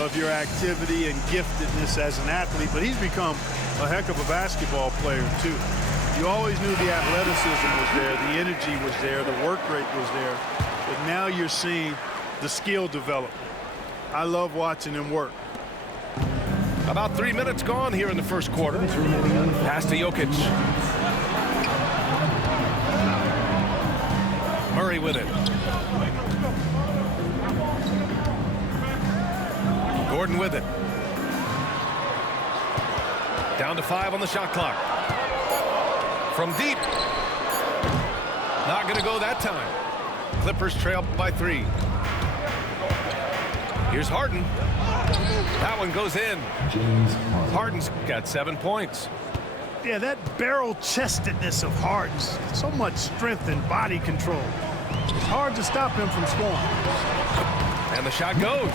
of your activity and giftedness as an athlete, but he's become a heck of a basketball player too. You always knew the athleticism was there, the energy was there, the work rate was there, but now you're seeing the skill develop. I love watching him work. About 3 minutes gone here in the first quarter. Pass to Jokic. Murray with it. Gordon with it. Down to 5 on the shot clock. From deep. Not going to go that time. Clippers trail by 3. Here's Harden. That one goes in. Harden's got 7 points. Yeah, that barrel-chestedness of Harden's, so much strength and body control. It's hard to stop him from scoring. And the shot goes.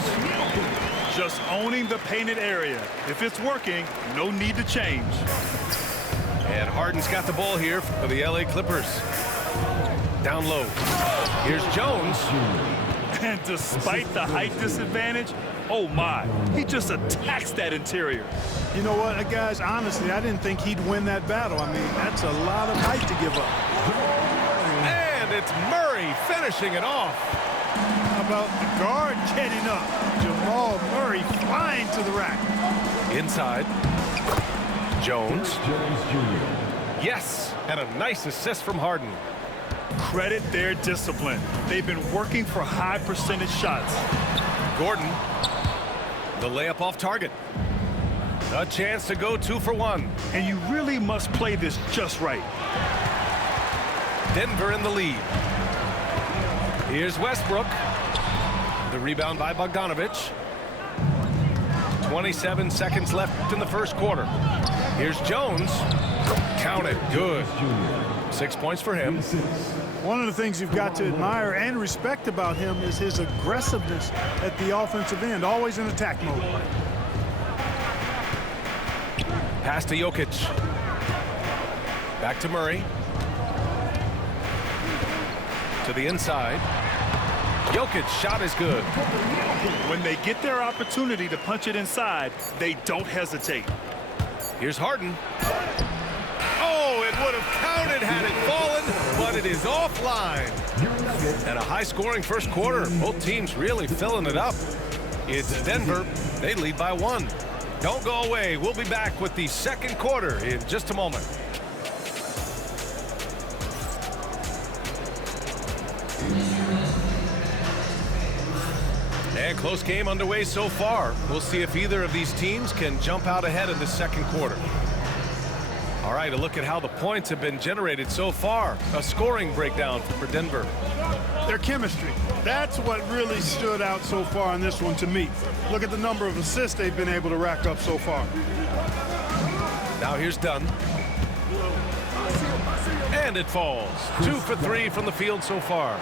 Just owning the painted area. If it's working, no need to change. And Harden's got the ball here for the LA Clippers. Down low. Here's Jones. And despite the height disadvantage, oh my, he just attacks that interior. You know what, guys, honestly, I didn't think he'd win that battle. I mean, that's a lot of height to give up. And it's Murray finishing it off. How about the guard getting up? Jamal Murray flying to the rack. Inside. Jones. Yes, and a nice assist from Harden. Credit their discipline. They've been working for high percentage shots. Gordon. The layup off target. A chance to go 2 for 1. And you really must play this just right. Denver in the lead. Here's Westbrook. The rebound by Bogdanovic. 27 seconds left in the first quarter. Here's Jones. Count it. Good. 6 points for him. One of the things you've got to admire and respect about him is his aggressiveness at the offensive end, always in attack mode. Pass to Jokic. Back to Murray. To the inside. Jokic shot is good. When they get their opportunity to punch it inside, they don't hesitate. Here's Harden. Oh, it would have counted had it fallen, but it is offline. And a high-scoring first quarter. Both teams really filling it up. It's Denver. They lead by 1. Don't go away. We'll be back with the second quarter in just a moment. And close game underway so far. We'll see if either of these teams can jump out ahead in the second quarter. All right, a look at how the points have been generated so far. A scoring breakdown for Denver. Their chemistry. That's what really stood out so far in this one to me. Look at the number of assists they've been able to rack up so far. Now here's Dunn. And it falls. 2 for 3 from the field so far.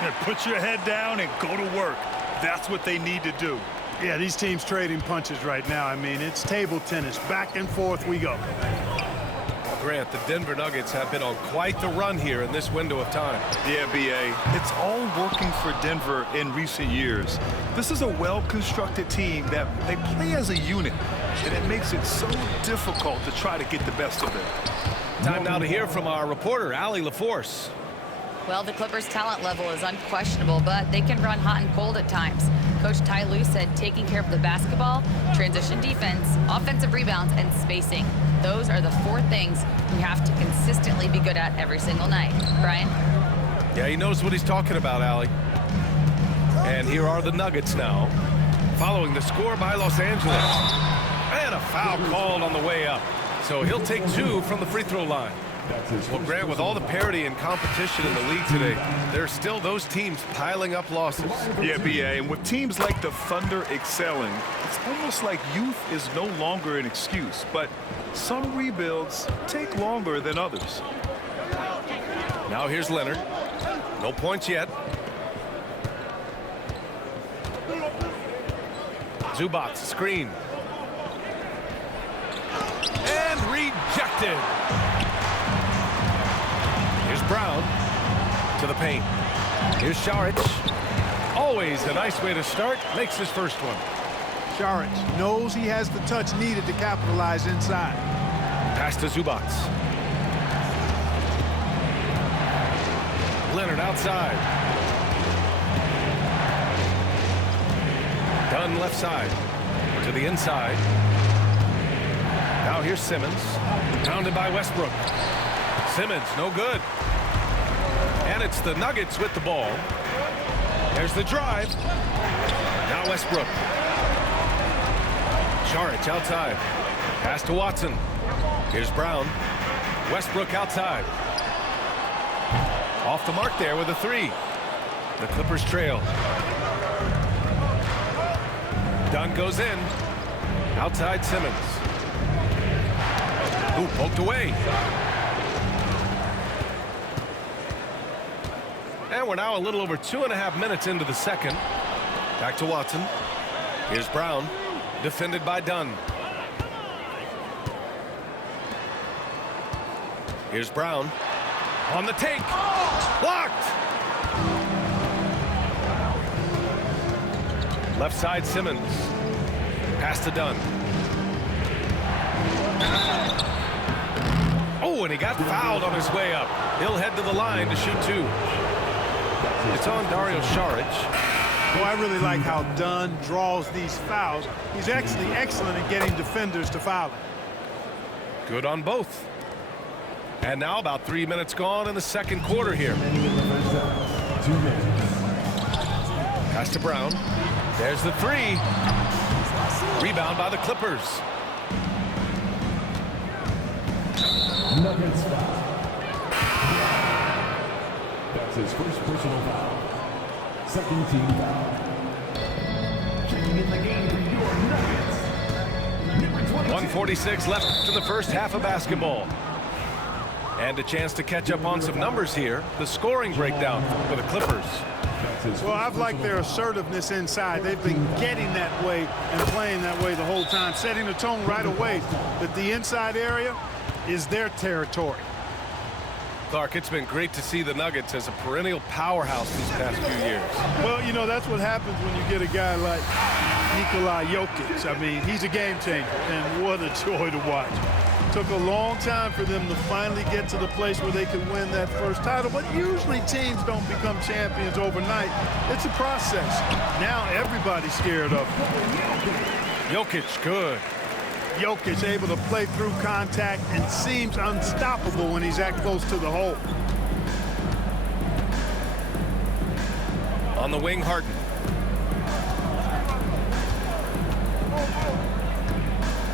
And put your head down and go to work. That's what they need to do. Yeah, these teams trading punches right now. I mean, it's table tennis. Back and forth we go. Grant, the Denver Nuggets have been on quite the run here in this window of time. Yeah, B.A. It's all working for Denver in recent years. This is a well-constructed team that they play as a unit, and it makes it so difficult to try to get the best of it. Time now to hear from our reporter, Allie LaForce. Well, the Clippers' talent level is unquestionable, but they can run hot and cold at times. Coach Ty Lue said taking care of the basketball, transition defense, offensive rebounds, and spacing. Those are the 4 things we have to consistently be good at every single night. Brian? Yeah, he knows what he's talking about, Allie. And here are the Nuggets now, following the score by Los Angeles. And a foul called on the way up. So he'll take 2 from the free throw line. Well, Grant, with all the parity and competition in the league today, there are still those teams piling up losses. Yeah, B.A., and with teams like the Thunder excelling, it's almost like youth is no longer an excuse, but some rebuilds take longer than others. Now here's Leonard. No points yet. Zubac, screen. And rejected. Here's Brown to the paint. Here's Šarić. Always a nice way to start. Makes his first one. Saric knows he has the touch needed to capitalize inside. Pass to Zubac. Leonard outside. Dunn left side to the inside. Now here's Simmons, pounded by Westbrook. Simmons, no good. And it's the Nuggets with the ball. There's the drive. Now Westbrook. Saric outside. Pass to Watson. Here's Brown. Westbrook outside. Off the mark there with a three. The Clippers trail. Dunn goes in. Outside Simmons. Ooh, poked away. And we're now a little over 2.5 minutes into the second. Back to Watson. Here's Brown. Defended by Dunn. Here's Brown. On the take. Blocked. Left side Simmons. Pass to Dunn. Oh, and he got fouled on his way up. He'll head to the line to shoot two. It's on Dario Saric. Well, I really like how Dunn draws these fouls. He's actually excellent at getting defenders to foul him. Good on both. And now about 3 minutes gone in the second quarter here. 2 minutes. Pass to Brown. There's the three. Rebound by the Clippers. Nuggets foul. That's his first personal foul. Second team foul. Checking in the game for your Nuggets. Number 22. 1:46 left in the first half of basketball. And a chance to catch up on some numbers here. The scoring breakdown for the Clippers. Well, I've liked their assertiveness inside. They've been getting that way and playing that way the whole time, setting the tone right away that the inside area is their territory. Clark, it's been great to see the Nuggets as a perennial powerhouse these past few years. Well, you know, that's what happens when you get a guy like Nikola Jokic. I mean, he's a game changer, and what a joy to watch. Took a long time for them to finally get to the place where they could win that first title, but usually teams don't become champions overnight. It's a process. Now everybody's scared of him. Jokic, good. Jokic able to play through contact and seems unstoppable when he's that close to the hole. On the wing, Harden.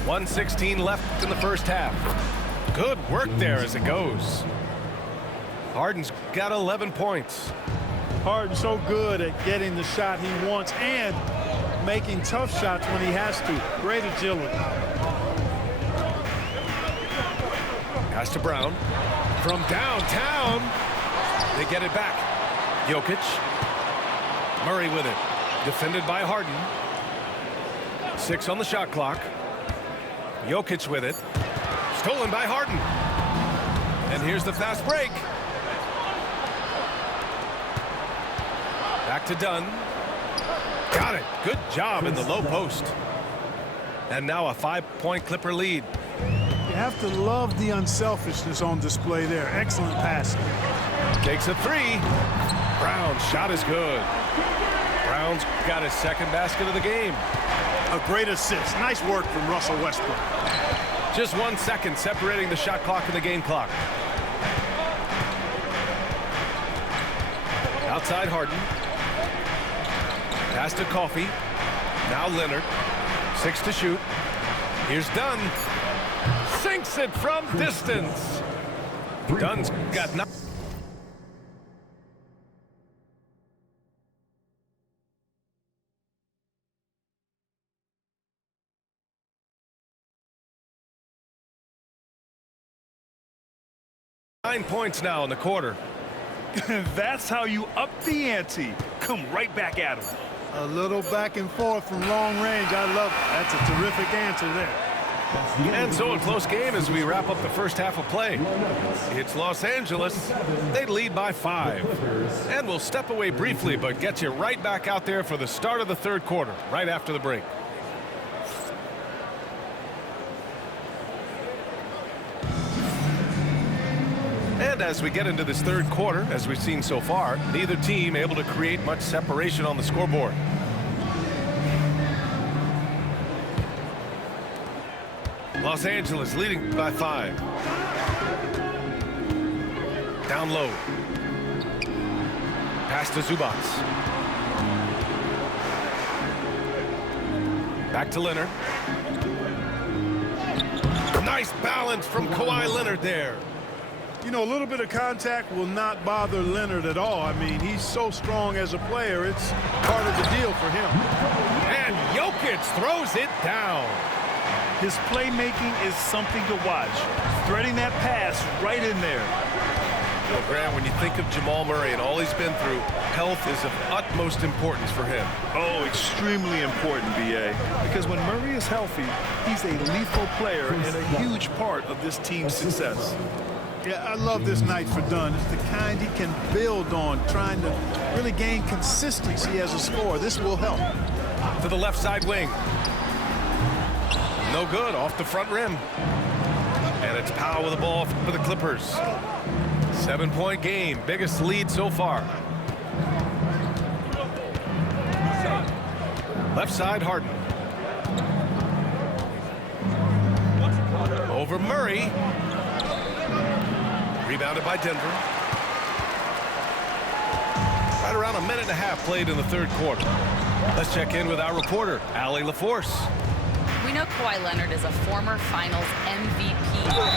.116 left in the first half. Good work there as it goes. Harden's got 11 points. Harden's so good at getting the shot he wants and making tough shots when he has to. Great agility. Pass to Brown. From downtown, they get it back. Jokic. Murray with it. Defended by Harden. 6 on the shot clock. Jokic with it. Stolen by Harden. And here's the fast break. Back to Dunn. Got it. Good job in the low post. And now a 5-point Clipper lead. You have to love the unselfishness on display there. Excellent passing. Takes a three. Brown's shot is good. Brown's got his second basket of the game. A great assist. Nice work from Russell Westbrook. Just 1 second separating the shot clock and the game clock. Outside Harden. Pass to Coffey. Now Leonard. 6 to shoot. Here's Dunn. Sinks it from distance. Dunn's got 9 points now in the quarter. That's how you up the ante. Come right back at him. A little back and forth from long range. I love it. That's a terrific answer there. And so a close game as we wrap up the first half of play. It's Los Angeles. They lead by 5. And we'll step away briefly, but get you right back out there for the start of the third quarter, right after the break. And as we get into this third quarter, as we've seen so far, neither team able to create much separation on the scoreboard. Los Angeles leading by 5. Down low. Pass to Zubats. Back to Leonard. Nice balance from Kawhi Leonard there. You know, a little bit of contact will not bother Leonard at all. I mean, he's so strong as a player. It's part of the deal for him. And Jokic throws it down. His playmaking is something to watch. Threading that pass right in there. Well, Grant, when you think of Jamal Murray and all he's been through, health is of utmost importance for him. Oh, extremely important, B.A. Because when Murray is healthy, he's a lethal player and a huge part of this team's success. Yeah, I love this night for Dunn. It's the kind he can build on, trying to really gain consistency as a scorer. This will help. To the left side wing. No good, off the front rim. And it's Powell with the ball for the Clippers. 7-point game, biggest lead so far. Left side, Harden. Over Murray. Rebounded by Denver. Right around a minute and a half played in the third quarter. Let's check in with our reporter, Allie LaForce. We know Kawhi Leonard is a former Finals MVP.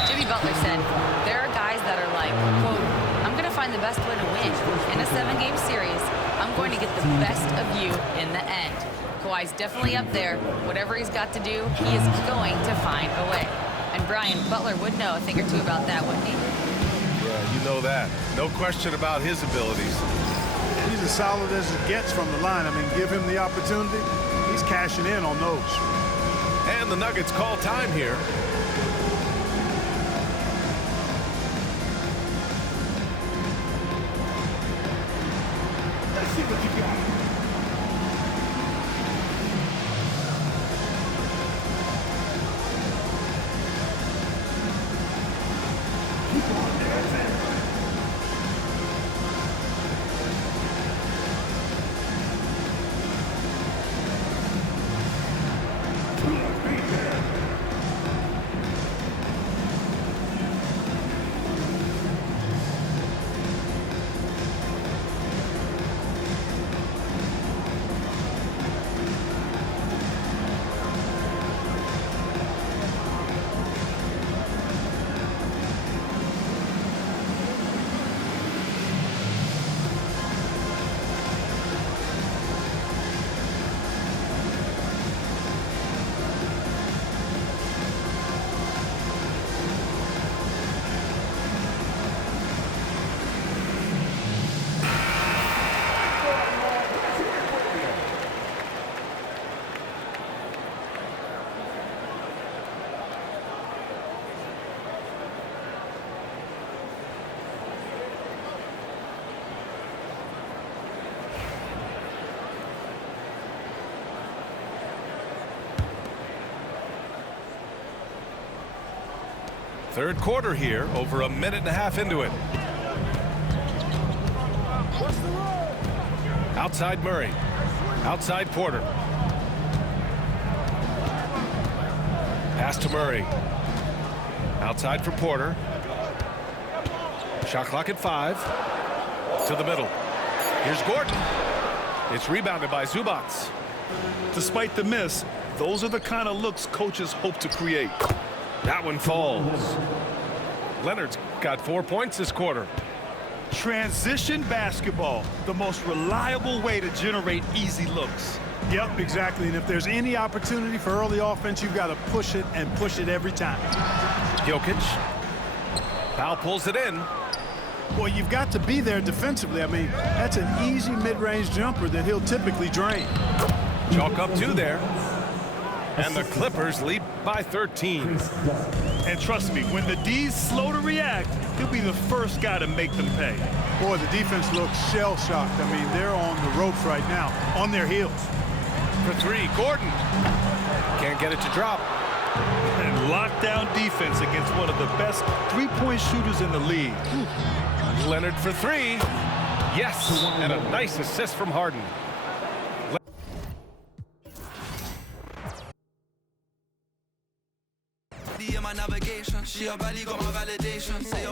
Jimmy Butler said, there are guys that are like, quote, I'm going to find the best way to win. In a 7-game series, I'm going to get the best of you in the end. Kawhi's definitely up there. Whatever he's got to do, he is going to find a way. And Brian, Butler would know a thing or two about that, wouldn't he? Yeah, you know that. No question about his abilities. He's as solid as it gets from the line. I mean, give him the opportunity. He's cashing in on those. And the Nuggets call time here. Let's see what you got. Keep on dancing. Third quarter here, over a minute and a half into it. Outside Murray. Outside Porter. Pass to Murray. Outside for Porter. Shot clock at 5. To the middle. Here's Gordon. It's rebounded by Zubats. Despite the miss, those are the kind of looks coaches hope to create. That one falls. Leonard's got 4 points this quarter. Transition basketball, the most reliable way to generate easy looks. Yep, exactly. And if there's any opportunity for early offense, you've got to push it and push it every time. Jokic. Powell pulls it in. Well, you've got to be there defensively. I mean, that's an easy mid-range jumper that he'll typically drain. Chalk up 2 there. And the Clippers lead by 13. And trust me, when the D's slow to react, he'll be the first guy to make them pay. Boy, the defense looks shell-shocked. I mean, they're on the ropes right now, on their heels. For 3, Gordon. Can't get it to drop. And lockdown defense against one of the best three-point shooters in the league. Leonard for three. Yes, and a nice assist from Harden. My navigation, she a valley got my validation. Say